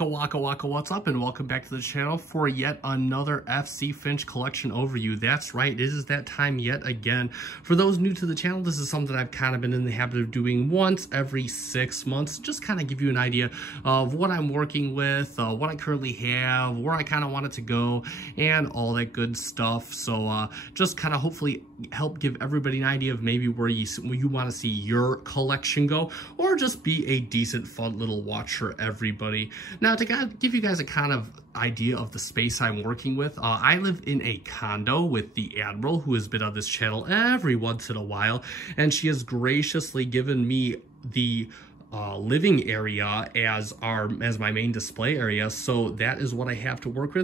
Waka, what's up, and welcome back to the channel for yet another FC Finch collection overview. That's right, it is that time yet again. For those new to the channel, this is something I've kind of been in the habit of doing once every 6 months, just kind of give you an idea of what I'm working with, what I currently have, where I kind of want it to go, and all that good stuff. So just kind of hopefully help give everybody an idea of maybe where you want to see your collection go, or just be a decent, fun little watch for everybody. Now, to give you guys a kind of idea of the space I'm working with, I live in a condo with the Admiral, who has been on this channel every once in a while, and she has graciously given me the living area as my main display area. So that is what I have to work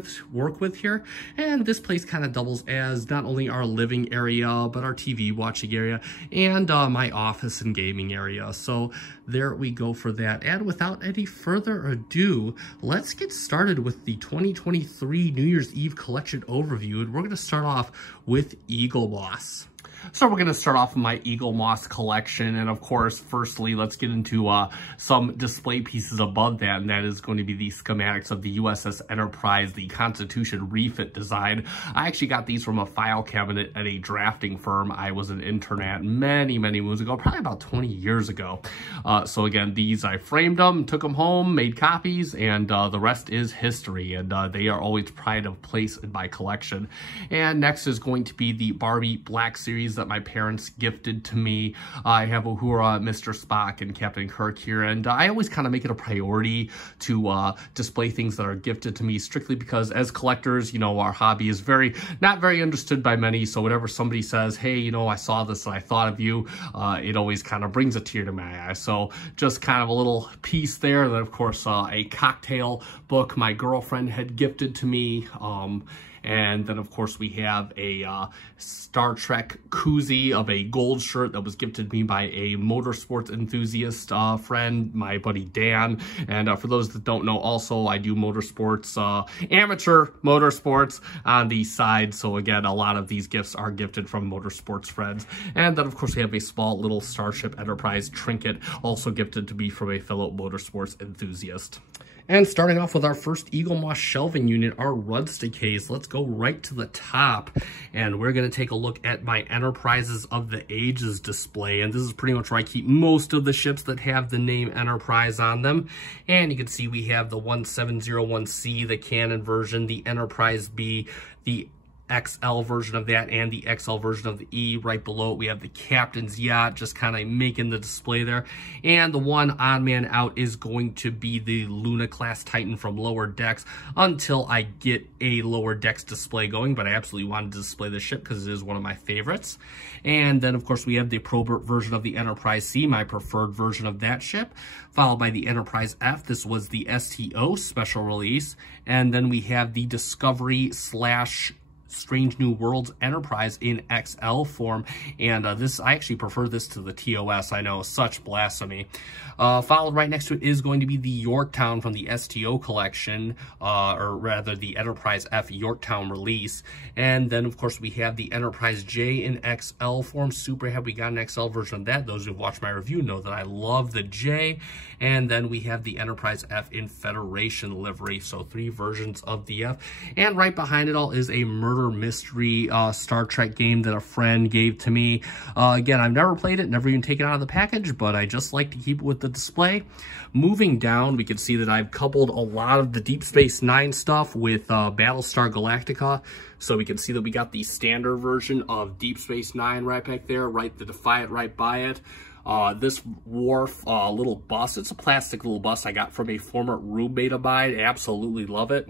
with here, and this place kind of doubles as not only our living area but our TV watching area and my office and gaming area. So there we go for that. And without any further ado, let's get started with the 2023 New Year's Eve collection overview, and we're going to start off with Eagle Moss. So we're going to start off with my Eagle Moss collection, and of course, firstly, let's get into some display pieces above that, and that is going to be the schematics of the USS Enterprise, the Constitution refit design. I actually got these from a file cabinet at a drafting firm I was an intern at many moons ago, probably about 20 years ago. So again, these I framed them, took them home, made copies, and the rest is history, and they are always pride of place in my collection. And next is going to be the Barbie Black Series that my parents gifted to me. I have Uhura, Mr. Spock, and Captain Kirk here, and I always kind of make it a priority to display things that are gifted to me, strictly because as collectors, you know, our hobby is not very understood by many. So whenever somebody says, hey, you know, I saw this and I thought of you, it always kind of brings a tear to my eye. So just kind of a little piece there. Then of course a cocktail book my girlfriend had gifted to me. And then, of course, we have a Star Trek koozie of a gold shirt that was gifted to me by a motorsports enthusiast friend, my buddy Dan. And for those that don't know, also, I do motorsports, amateur motorsports on the side. So, again, a lot of these gifts are gifted from motorsports friends. And then, of course, we have a small little Starship Enterprise trinket also gifted to me from a fellow motorsports enthusiast. And starting off with our first Eagle Moss shelving unit, our Rudstick case. Let's go right to the top, and we're going to take a look at my Enterprises of the Ages display. And this is pretty much where I keep most of the ships that have the name Enterprise on them. And you can see we have the 1701C, the Canon version, the Enterprise B, the XL version of that, and the XL version of the E. Right below it, we have the Captain's Yacht, just kind of making the display there. And the one odd man out is going to be the Luna-class Titan from Lower Decks, until I get a Lower Decks display going, but I absolutely wanted to display this ship because it is one of my favorites. And then, of course, we have the Probert version of the Enterprise C, my preferred version of that ship, followed by the Enterprise F. This was the STO special release. And then we have the Discovery / Strange New Worlds Enterprise in XL form, and I actually prefer this to the TOS. I know, such blasphemy. Followed right next to it is going to be the Yorktown from the STO collection, or rather the Enterprise F Yorktown release. And then, of course, we have the Enterprise J in XL form. Super happy we got an XL version of that. Those who've watched my review know that I love the J. And then we have the Enterprise F in Federation livery, so 3 versions of the F. And right behind it all is a murder mystery Star Trek game that a friend gave to me. Again, I've never played it, never even taken it out of the package, but I just like to keep it with the display. Moving down, we can see that I've coupled a lot of the Deep Space Nine stuff with Battlestar Galactica. So we can see that we got the standard version of Deep Space Nine right back there, right, the Defiant right by it. This Worf little bus, it's a plastic little bus I got from a former roommate of mine. Absolutely love it.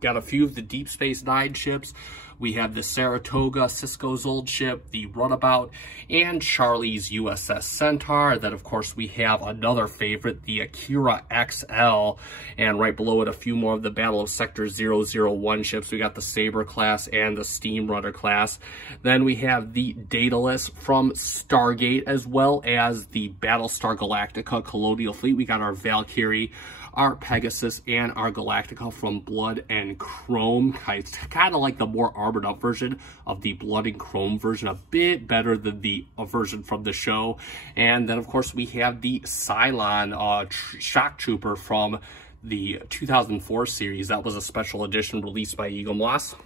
Got a few of the Deep Space Nine ships. We have the Saratoga, Cisco's old ship, the Runabout, and Charlie's USS Centaur. Then, of course, we have another favorite, the Akira XL, and right below it, a few more of the Battle of Sector 001 ships. We got the Saber class and the Steamrunner class. Then we have the Daedalus from Stargate, as well as the Battlestar Galactica Colonial Fleet. We got our Valkyrie, our Pegasus, and our Galactica from Blood and Chrome. It's kind of like the more armored up version of the Blood and Chrome version, a bit better than the version from the show. And then, of course, we have the Cylon Shock Trooper from the 2004 series. That was a special edition released by Eagle Moss.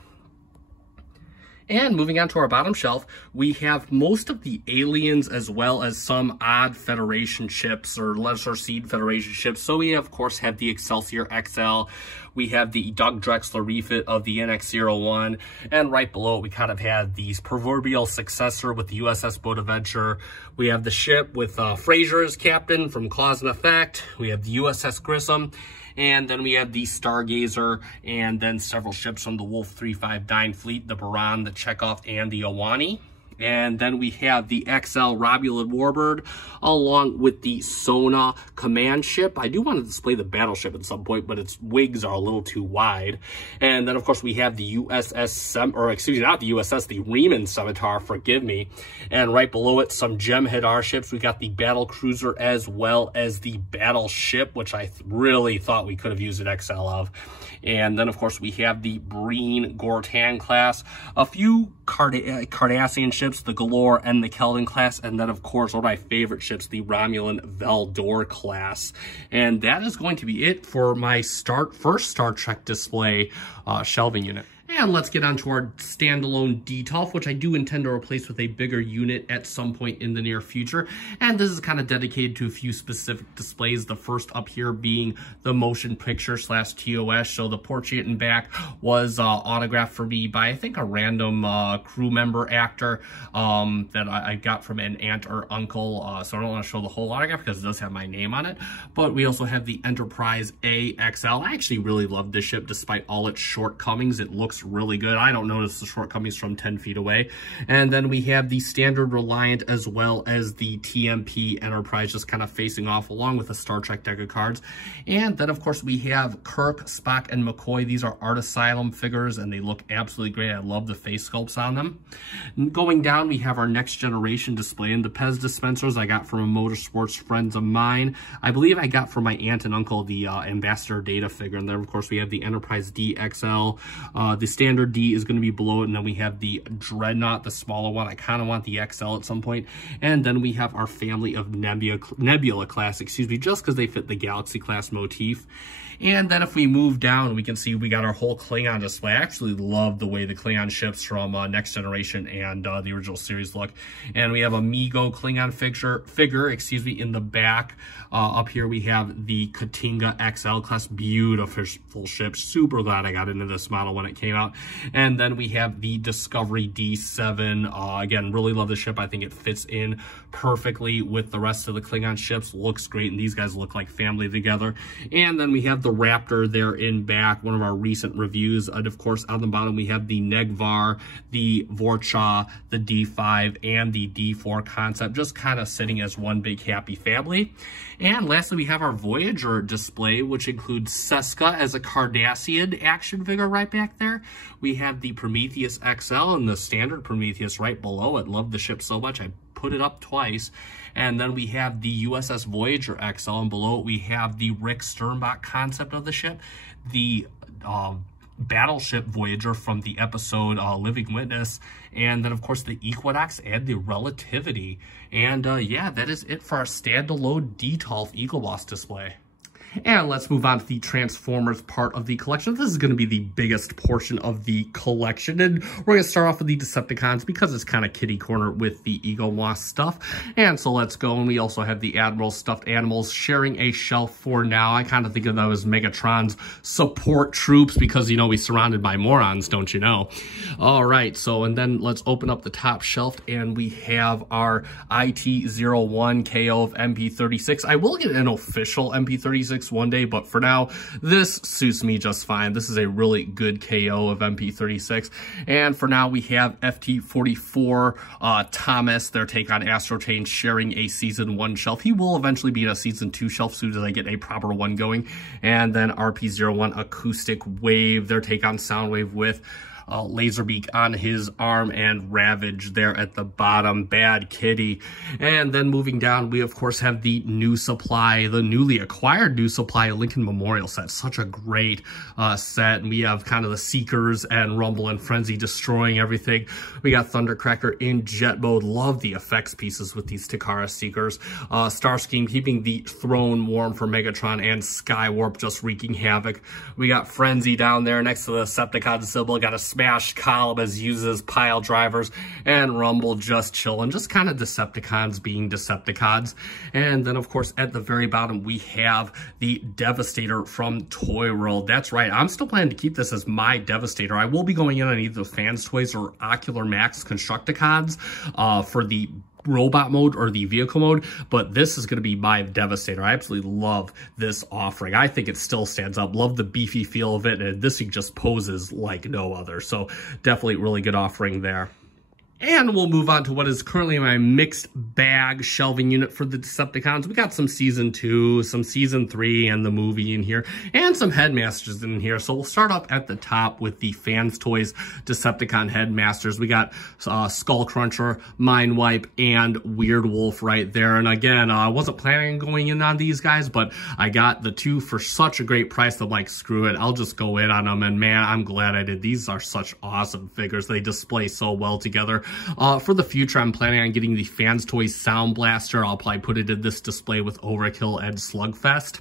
And moving on to our bottom shelf, we have most of the Aliens as well as some odd Federation ships or Lesser Seed Federation ships. So we, of course, have the Excelsior XL. We have the Doug Drexler refit of the NX-01. And right below it, we kind of have the proverbial successor with the USS Bonaventure. We have the ship with Fraser as captain from Cause and Effect. We have the USS Grissom. And then we have the Stargazer, and then several ships from the Wolf 359 fleet, the Baran, the Chekhov, and the Awani. And then we have the XL Romulan Warbird, along with the Sona command ship. I do want to display the battleship at some point, but its wigs are a little too wide. And then, of course, we have the the Riemann Scimitar, forgive me. And right below it, some Gemhead ships. We got the Battle Cruiser as well as the Battleship, which I really thought we could have used an XL of. And then, of course, we have the Breen Gortan class, a few Cardassian ships, the Galore and the Kelvin class, and then, of course, one of my favorite ships, the Romulan Valdor class. And that is going to be it for my first Star Trek display shelving unit. And let's get on to our standalone DTOF, which I do intend to replace with a bigger unit at some point in the near future. And this is kind of dedicated to a few specific displays. The first up here being the motion picture / TOS. So the portrait in back was autographed for me by, I think, a random crew member actor that I got from an aunt or uncle. So I don't want to show the whole autograph because it does have my name on it. But we also have the Enterprise AXL. I actually really love this ship despite all its shortcomings. It looks really good. I don't notice the shortcomings from 10 feet away. And then we have the Standard Reliant as well as the TMP Enterprise just kind of facing off along with a Star Trek deck of cards. And then, of course, we have Kirk, Spock, and McCoy. These are Art Asylum figures, and they look absolutely great. I love the face sculpts on them. Going down, we have our Next Generation display, and the Pez dispensers I got from a motorsports friends of mine. I believe I got from my aunt and uncle the Ambassador Data figure. And then, of course, we have the Enterprise DXL. The Standard D is going to be below it, and then we have the Dreadnought, the smaller one. I kind of want the XL at some point. And then we have our family of Nebula class, just because they fit the Galaxy class motif. And then if we move down, we can see we got our whole Klingon display. I actually love the way the Klingon ships from Next Generation and the original series look. And we have a Migo Klingon figure, in the back. Up here we have the Katinga XL class, beautiful ship. Super glad I got into this model when it came out. And then we have the Discovery D7. Again, really love the ship. I think it fits in perfectly with the rest of the Klingon ships. Looks great, and these guys look like family together. And then we have the Raptor there in back, one of our recent reviews. And of course, on the bottom, we have the Negvar, the Vorcha, the D5, and the D4 concept, just kind of sitting as one big happy family. And lastly, we have our Voyager display, which includes Seska as a Cardassian action figure right back there. We have the Prometheus XL and the standard Prometheus right below it. Love the ship so much, I put it up twice. And then we have the USS Voyager XL, and below it we have the Rick Sternbach concept of the ship, the Battleship Voyager from the episode Living Witness, and then of course the Equinox and the Relativity. And yeah, that is it for our standalone DTOF Eagle Boss display. And let's move on to the Transformers part of the collection. This is going to be the biggest portion of the collection. And we're going to start off with the Decepticons because it's kind of kitty corner with the Eagle Moss stuff. And so let's go. And we also have the Admiral stuffed animals sharing a shelf for now. I kind of think of those as Megatron's support troops because, you know, we're surrounded by morons, don't you know? All right. So, and then let's open up the top shelf and we have our IT-01 KO of MP36. I will get an official MP36 one day, but for now, this suits me just fine. This is a really good KO of MP36. And for now, we have FT44 Thomas, their take on Astrotrain, sharing a Season 1 shelf. He will eventually be in a Season 2 shelf soon as I get a proper one going. And then RP01 Acoustic Wave, their take on Soundwave with Laserbeak on his arm, and Ravage there at the bottom. Bad Kitty. And then moving down, we of course have the new supply, the newly acquired new supply Lincoln Memorial set. Such a great set. And we have kind of the Seekers and Rumble and Frenzy destroying everything. We got Thundercracker in jet mode. Love the effects pieces with these Takara Seekers. Starscream keeping the throne warm for Megatron, and Skywarp just wreaking havoc. We got Frenzy down there next to the Decepticon symbol. Got a Smash Column as uses pile drivers, and Rumble just chilling, just kind of Decepticons being Decepticons. And then of course at the very bottom we have the Devastator from Toy World. That's right, I'm still planning to keep this as my Devastator. I will be going in on either Fans Toys or Ocular Max Constructicons for the robot mode or the vehicle mode, but this is going to be my Devastator. I absolutely love this offering. I think it still stands up. Love the beefy feel of it, and this thing just poses like no other. So definitely really good offering there. And we'll move on to what is currently my mixed bag shelving unit for the Decepticons. We got some Season 2, some Season 3, and the movie in here, and some Headmasters in here. So we'll start up at the top with the Fans Toys Decepticon Headmasters. We got Skull Cruncher, Mind Wipe, and Weird Wolf right there. And again, I wasn't planning on going in on these guys, but I got the two for such a great price that I'm like, screw it, I'll just go in on them. And man, I'm glad I did. These are such awesome figures. They display so well together. For the future, I'm planning on getting the Fans Toys Sound Blaster. I'll probably put it in this display with Overkill and Slugfest.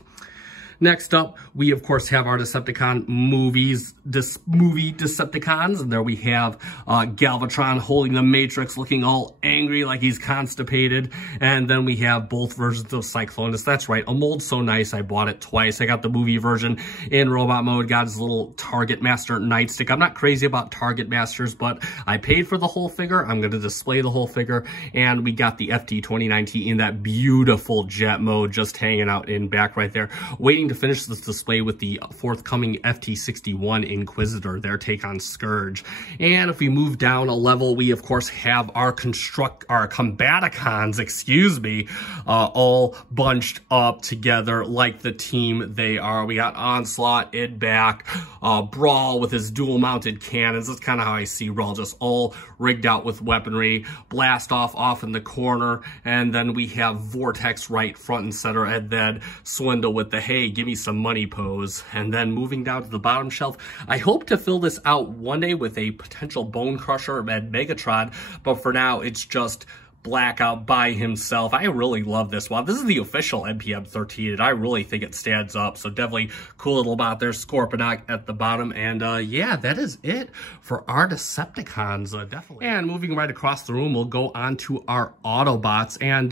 Next up, we of course have our Decepticon movie Decepticons, and there we have Galvatron holding the Matrix, looking all angry like he's constipated, and then we have both versions of Cyclonus. That's right, a mold so nice I bought it twice. I got the movie version in robot mode, got his little Target Master nightstick. I'm not crazy about Target Masters, but I paid for the whole figure. I'm going to display the whole figure, and we got the FT 2019 in that beautiful jet mode, just hanging out in back right there, waiting to finish this display with the forthcoming FT61 Inquisitor, their take on Scourge. And if we move down a level, we of course have our Combaticons, excuse me, all bunched up together like the team they are. We got Onslaught in back, Brawl with his dual mounted cannons. That's kind of how I see Brawl, just all rigged out with weaponry. Blast off in the corner, and then we have Vortex right front and center, and then Swindle with the hey, give me some money pose. And then moving down to the bottom shelf, I hope to fill this out one day with a potential Bone Crusher and Megatron, but for now it's just Blackout by himself. I really love this one. This is the official NPM 13, and I really think it stands up. So definitely cool little bot there. Scorponok at the bottom. And yeah, that is it for our Decepticons, definitely. And moving right across the room, we'll go on to our Autobots. And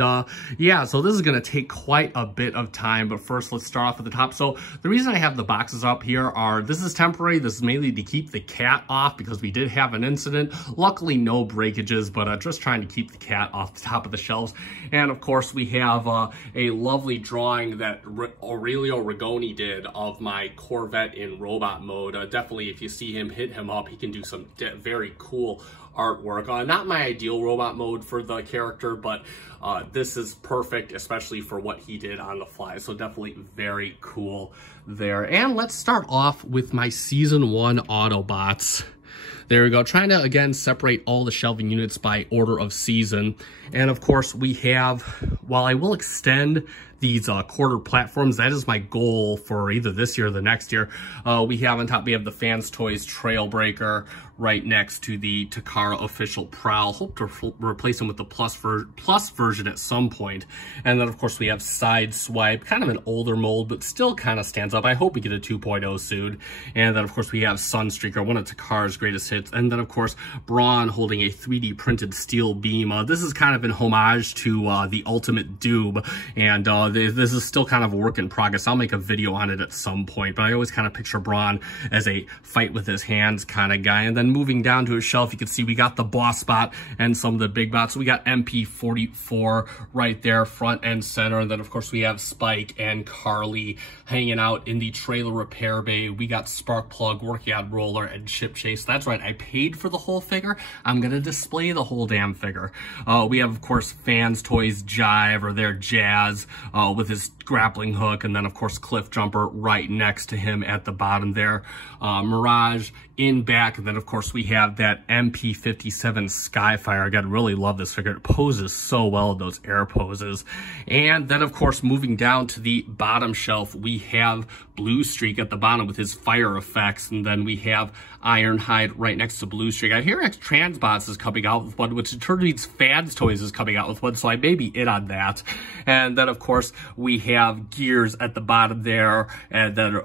yeah, so this is going to take quite a bit of time. But first, let's start off at the top. So the reason I have the boxes up here are, this is temporary. This is mainly to keep the cat off because we did have an incident. Luckily, no breakages, but just trying to keep the cat off the top of the shelves. And of course we have a lovely drawing that Aurelio Rigoni did of my Corvette in robot mode. Definitely, if you see him, hit him up. He can do some very cool artwork. Not my ideal robot mode for the character, but this is perfect, especially for what he did on the fly. So definitely very cool there. And let's start off with my Season 1 Autobots. There we go, trying to, again, separate all the shelving units by order of season. And of course, we have, while I will extend these quarter platforms, that is my goal for either this year or the next year. We have on top, we have the Fans Toys Trailbreaker right next to the Takara official Prowl. Hope to replace them with the plus version at some point. And then of course we have Sideswipe, kind of an older mold, but still kind of stands up. I hope we get a 2.0 soon. And then of course we have Sunstreaker, one of Takara's greatest hits. And then of course Brawn holding a 3D printed steel beam. This is kind of an homage to the Ultimate Doom, and this is still kind of a work in progress. I'll make a video on it at some point, but I always kind of picture Brawn as a fight with his hands kind of guy. And then moving down to his shelf, you can see we got the Boss Bot and some of the big bots. So we got MP44 right there, front and center. And then of course we have Spike and Carly hanging out in the trailer repair bay. We got Sparkplug, working on Roller, and Chip Chase. That's right, I paid for the whole figure. I'm going to display the whole damn figure. We have, of course, Fans Toys Jive, or their Jazz, with his grappling hook, and then, of course, Cliff Jumper right next to him at the bottom there. Mirage in back, and then, of course, we have that MP57 Skyfire. Again, really love this figure. It poses so well in those air poses. And then, of course, moving down to the bottom shelf, we have Blue Streak at the bottom with his fire effects, and then we have Ironhide right next to Blue Streak. I hear X-Transbots is coming out with one, which in turn means Fans Toys is coming out with one, so I may be in on that. And then, of course, we have Gears at the bottom there, and then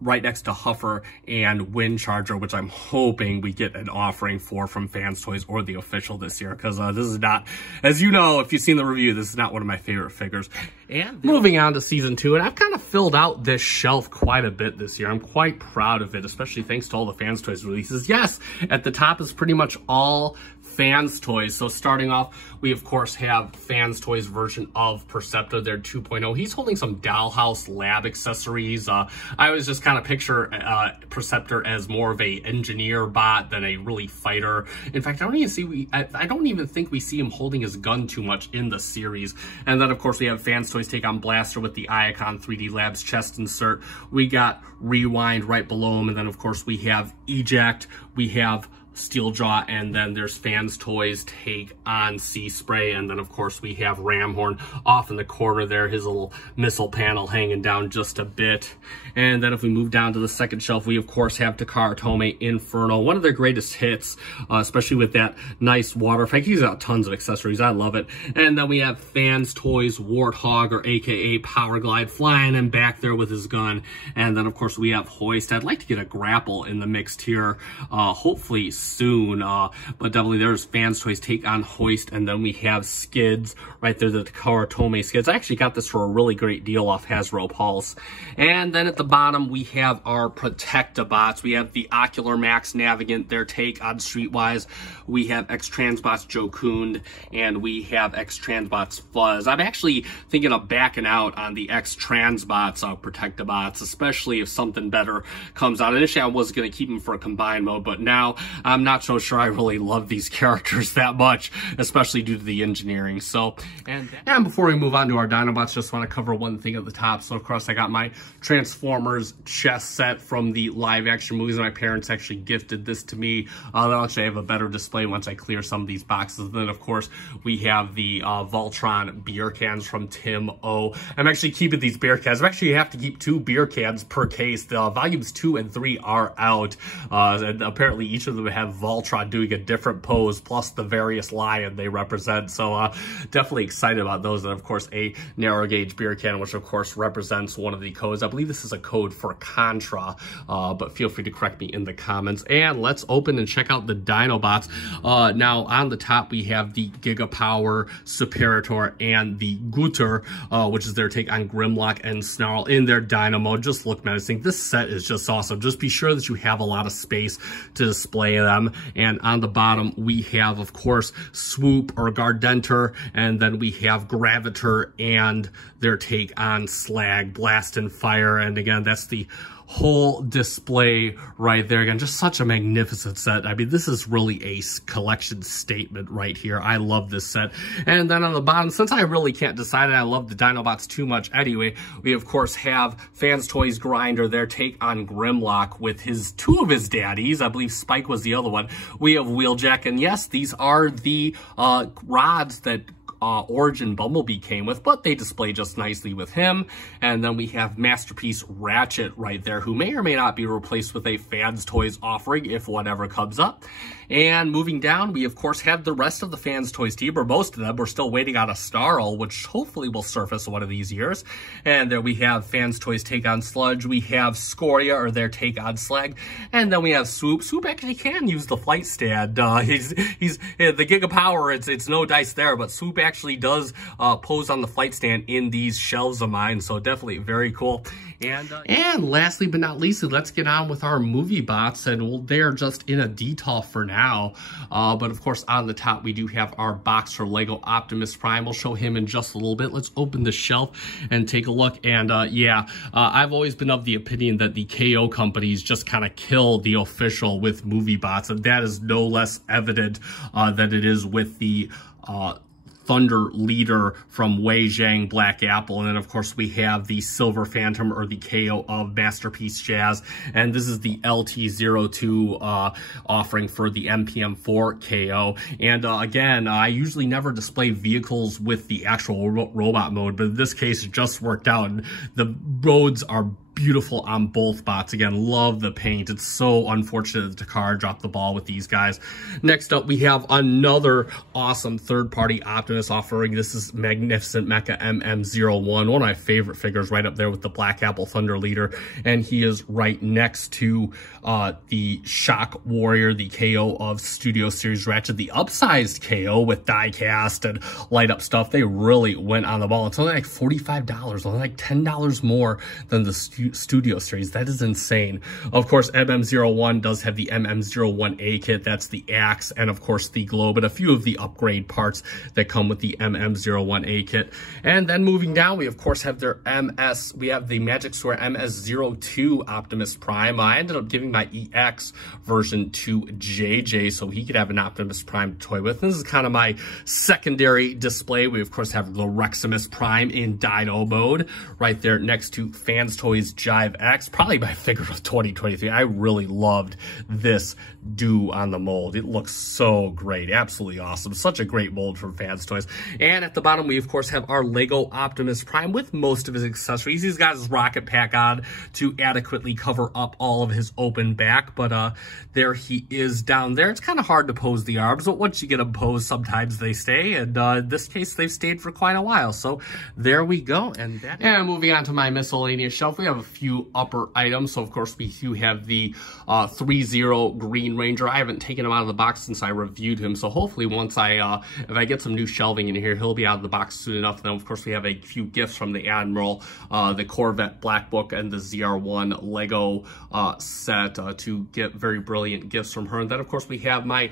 right next to Huffer and Wind Charger, which I'm hoping we get an offering for from Fans Toys or the official this year, because this is not, as you know, if you've seen the review, this is not one of my favorite figures. And moving on to Season 2, and I've kind of filled out this shelf quite a bit this year. I'm quite proud of it, especially thanks to all the Fans Toys releases. Yes, at the top is pretty much all Fans Toys. So starting off, we of course have Fans Toys version of Perceptor, their 2.0. He's holding some Dollhouse Lab accessories. I always just kind of picture Perceptor as more of a engineer bot than a really fighter. In fact, I don't even think we see him holding his gun too much in the series. And then of course we have Fans Toys take on Blaster with the Iacon 3D Labs chest insert. We got Rewind right below him, and then of course we have Eject, we have Steeljaw, and then there's Fans Toys take on Sea Spray, and then of course we have Ramhorn off in the corner there, his little missile panel hanging down just a bit. And then if we move down to the second shelf, we of course have Takara Tomy Inferno, one of their greatest hits, especially with that nice water effect. He's got tons of accessories, I love it. And then we have Fans Toys Warthog, or aka Power Glide, flying him back there with his gun. And then of course we have Hoist. I'd like to get a grapple in the mixed here, hopefully soon, but definitely there's Fans Toys take on Hoist. And then we have Skids right there, the Takara Tomy Skids. I actually got this for a really great deal off Hasbro Pulse. And then at the bottom we have our Protectabots. We have the Ocular Max Navigant, their take on Streetwise. We have X-Transbots Joe Kund, and we have X-Transbots Fuzz. I'm actually thinking of backing out on the X-Transbots Protectabots, especially if something better comes out. Initially I was going to keep them for a combined mode, but now I'm not so sure I really love these characters that much, especially due to the engineering. So, and before we move on to our Dinobots, just want to cover one thing at the top. So of course I got my Transformers chess set from the live action movies. My parents actually gifted this to me. They'll actually have a better display once I clear some of these boxes. And then of course we have the Voltron beer cans from Tim O. I'm actually keeping these beer cans. I actually have to keep 2 beer cans per case. The volumes 2 and 3 are out, and apparently each of them have Voltron doing a different pose, plus the various lion they represent. So definitely excited about those. And of course a narrow gauge beer can, which of course represents one of the codes. I believe this is a code for Contra, but feel free to correct me in the comments. And let's open and check out the Dinobots. Now on the top we have the Gigapower, Superator, and the Gutter, which is their take on Grimlock and Snarl in their Dynamo. Just look menacing. This set is just awesome. Just be sure that you have a lot of space to display them. And on the bottom we have of course Swoop or Gardentor, and then we have Gravitor and their take on Slag, Blast and Fire. And again, that's the whole display right there. Again, just such a magnificent set. I mean, this is really a collection statement right here. I love this set. And then on the bottom, since I really can't decide, and I love the Dinobots too much anyway, we of course have Fans Toys Grinder, their take on Grimlock with 2 of his daddies. I believe Spike was the other one. We have Wheeljack, and yes, these are the rods that Origin Bumblebee came with, but they display just nicely with him. And then we have Masterpiece Ratchet right there, who may or may not be replaced with a Fans Toys offering if whatever comes up. And moving down, we of course have the rest of the Fans Toys team, or most of them. We're still waiting on a Snarl, which hopefully will surface one of these years. And there we have Fans Toys take on Sludge. We have Scoria, or their take on Slag. And then we have Swoop. Swoop actually can use the flight stand. He's the Gigapower. It's no dice there, but Swoop actually actually does pose on the flight stand in these shelves of mine, so definitely very cool. And lastly but not least, let's get on with our movie bots, and they're just in a detail for now. But of course, on the top, we do have our box for Lego Optimus Prime. We'll show him in just a little bit. Let's open the shelf and take a look. And I've always been of the opinion that the KO companies just kind of kill the official with movie bots, and that is no less evident than it is with the Thunder Leader from Wei Zhang Black Apple. And then of course we have the Silver Phantom, or the KO of Masterpiece Jazz, and this is the LT02 offering for the MPM4 KO. And again, I usually never display vehicles with the actual robot mode, but in this case it just worked out, and the roads are beautiful on both bots. Again, love the paint. It's so unfortunate that Takara dropped the ball with these guys. Next up, we have another awesome third-party Optimus offering. This is Magnificent Mecha MM01, one of my favorite figures, right up there with the Black Apple Thunder Leader. And he is right next to the Shock Warrior, the KO of Studio Series Ratchet, the upsized KO with die-cast and light-up stuff. They really went on the ball. It's only like $45, only like $10 more than the Studio Series. That is insane. Of course, MM01 does have the MM01A kit. That's the axe, and of course the globe, and a few of the upgrade parts that come with the MM01A kit. And then moving down, we of course have their we have the Magic Square MS02 Optimus Prime. I ended up giving my EX version to JJ so he could have an Optimus Prime to toy with. This is kind of my secondary display. We of course have the Reximus Prime in Dino mode right there next to Fans Toys Jive X, probably my figure of 2023. I really loved this do on the mold. It looks so great, absolutely awesome. Such a great mold from Fans Toys. And at the bottom, we of course have our Lego Optimus Prime with most of his accessories. He's got his rocket pack on to adequately cover up all of his open back, but there he is down there. It's kind of hard to pose the arms, but once you get them posed, sometimes they stay, and in this case, they've stayed for quite a while. So there we go. And moving on to my miscellaneous shelf, we have a few upper items. So of course we do have the 3-0 Green Ranger. I haven't taken him out of the box since I reviewed him, so hopefully once if I get some new shelving in here, he'll be out of the box soon enough. And then of course we have a few gifts from the Admiral, the Corvette Black Book, and the ZR1 Lego set to get very brilliant gifts from her. And then of course we have my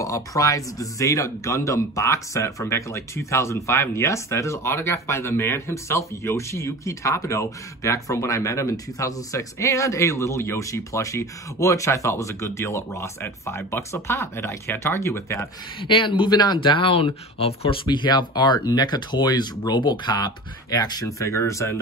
a prized Zeta Gundam box set from back in like 2005, and yes, that is autographed by the man himself, Yoshiyuki Tapano, back from when I met him in 2006, and a little Yoshi plushie, which I thought was a good deal at Ross at $5 a pop, and I can't argue with that. And moving on down, of course, we have our NECA Toys RoboCop action figures, and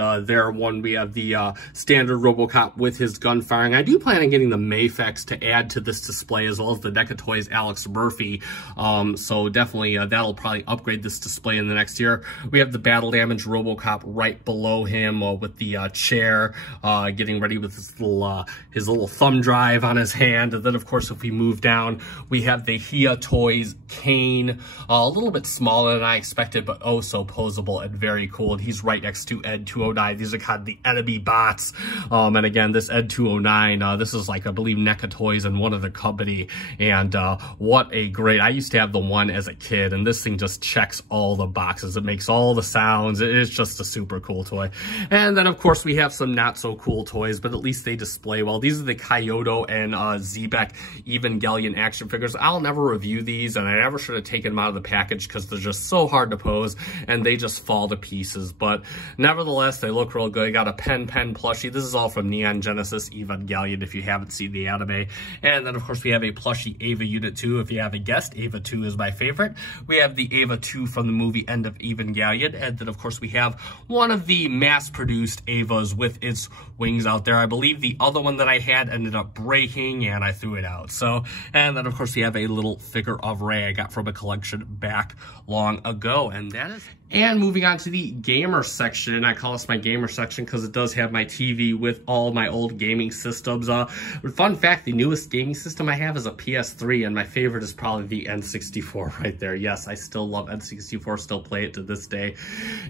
we have the standard RoboCop with his gun firing. I do plan on getting the Mayfex to add to this display, as well as the NECA Toys Alex Murphy. So definitely that'll probably upgrade this display in the next year. We have the Battle Damage RoboCop right below him with the chair, getting ready with his little thumb drive on his hand. And then of course, if we move down, we have the Hia Toys Kane, a little bit smaller than I expected, but oh so posable and very cool. And he's right next to Ed 209. These are kind of the enemy bots. And again, this Ed 209, this is like, I believe, NECA Toys and one other company. And what a great, I used to have the one as a kid, and this thing just checks all the boxes. It makes all the sounds. It is just a super cool toy. And then of course we have some not so cool toys, but at least they display well. These are the Kyoto and Zebek Evangelion action figures. I'll never review these, and I never should have taken them out of the package because they're just so hard to pose and they just fall to pieces. But nevertheless, they look real good. I got a Pen plushie. This is all from Neon Genesis Evangelion if you haven't seen the anime. And then of course we have a plushie Ava Unit 2. If you haven't guessed, Ava 2 is my favorite. We have the Ava 2 from the movie End of Evangelion, and then of course we have one of the mass-produced Avas with its wings out there. I believe the other one that I had ended up breaking and I threw it out. So, and then of course we have a little figure of Rey I got from a collection back long ago, and that is. And moving on to the gamer section, I call this my gamer section because it does have my TV with all my old gaming systems. Fun fact, the newest gaming system I have is a PS3, and my favorite is probably the N64 right there. Yes, I still love N64, still play it to this day.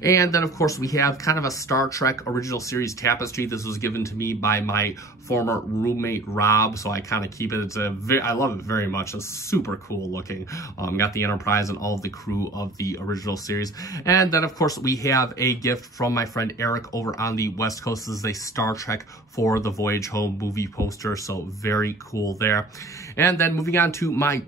And then of course we have kind of a Star Trek original series tapestry. This was given to me by my former roommate Rob, so I kind of keep it. I love it very much. It's super cool looking. Got the Enterprise and all of the crew of the original series. And then, of course, we have a gift from my friend Eric over on the West Coast. This is a Star Trek For the Voyage Home movie poster, so very cool there. And then moving on to my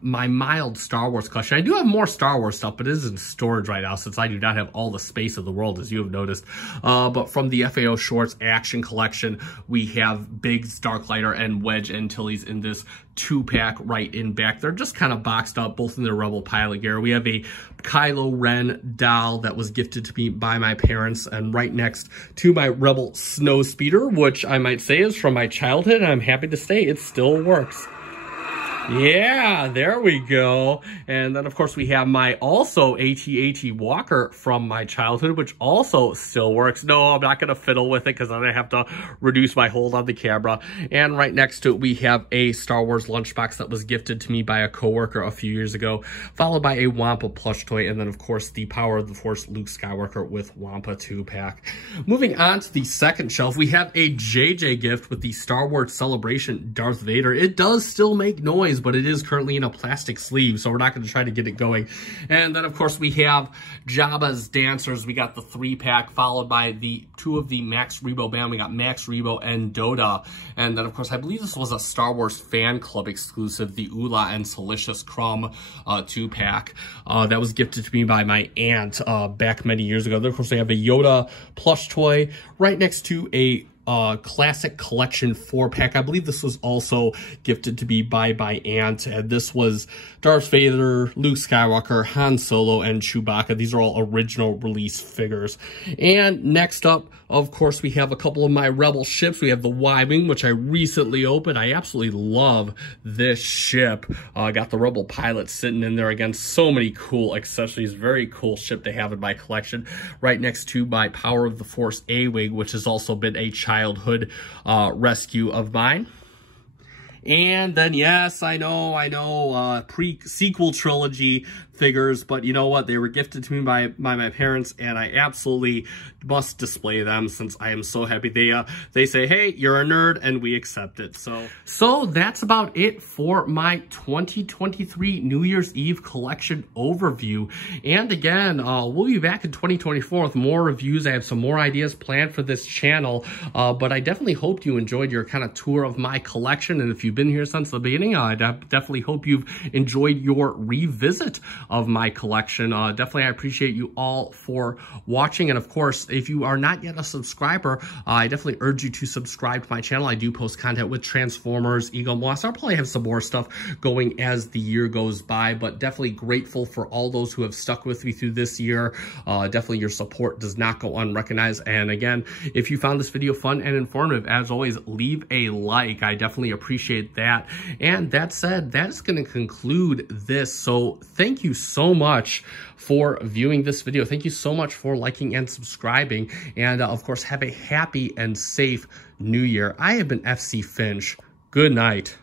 mild Star Wars collection. I do have more Star Wars stuff, but it is in storage right now since I do not have all the space of the world, as you have noticed. But from the FAO Shorts Action Collection, we have Biggs, Darklighter, and Wedge Antilles in this 2-pack right in back. They're just kind of boxed up, both in their Rebel pilot gear. We have a Kylo Ren doll that was gifted to me by my parents, and right next to my Rebel Snowspeeder, which I might say is from my childhood, and I'm happy to say it still works. Yeah, there we go. And then, of course, we have my also AT-AT Walker from my childhood, which also still works. No, I'm not going to fiddle with it because then I have to reduce my hold on the camera. And right next to it, we have a Star Wars lunchbox that was gifted to me by a coworker a few years ago, followed by a Wampa plush toy, and then, of course, the Power of the Force Luke Skywalker with Wampa 2-pack. Moving on to the second shelf, we have a JJ gift with the Star Wars Celebration Darth Vader. It does still make noise, but it is currently in a plastic sleeve, so we're not going to try to get it going. And then, of course, we have Jabba's Dancers. We got the 3-pack, followed by the 2 of the Max Rebo band. We got Max Rebo and Dota. And then, of course, I believe this was a Star Wars Fan Club exclusive, the Ula and Salicious Crumb 2-pack. That was gifted to me by my aunt back many years ago. Then, of course, we have a Yoda plush toy right next to a Classic Collection 4-pack. I believe this was also gifted to me by my aunt, and this was Darth Vader, Luke Skywalker, Han Solo, and Chewbacca. These are all original release figures. And next up, of course, we have a couple of my Rebel ships. We have the Y-Wing, which I recently opened. I absolutely love this ship. I got the Rebel pilot sitting in there. Again, so many cool accessories. Very cool ship to have in my collection. Right next to my Power of the Force A-Wing, which has also been a childhood rescue of mine. And then, yes, I know, pre-sequel trilogy figures, but you know what? They were gifted to me by my parents, and I absolutely must display them since I am so happy. They say, hey, you're a nerd, and we accept it. So that's about it for my 2023 New Year's Eve collection overview. And again, we'll be back in 2024 with more reviews. I have some more ideas planned for this channel, but I definitely hope you enjoyed your kind of tour of my collection. And if you've been here since the beginning, I definitely hope you've enjoyed your revisit of my collection. Definitely, I appreciate you all for watching. And of course, if you are not yet a subscriber, I definitely urge you to subscribe to my channel. I do post content with Transformers, Eagle Moss. I'll probably have some more stuff going as the year goes by, but definitely grateful for all those who have stuck with me through this year. Definitely your support does not go unrecognized. And again, if you found this video fun and informative, as always, leave a like. I definitely appreciate that. And that said, that is going to conclude this. So thank you so much for viewing this video. Thank you so much for liking and subscribing. And of course, have a happy and safe new year. I have been FC Finch. Good night.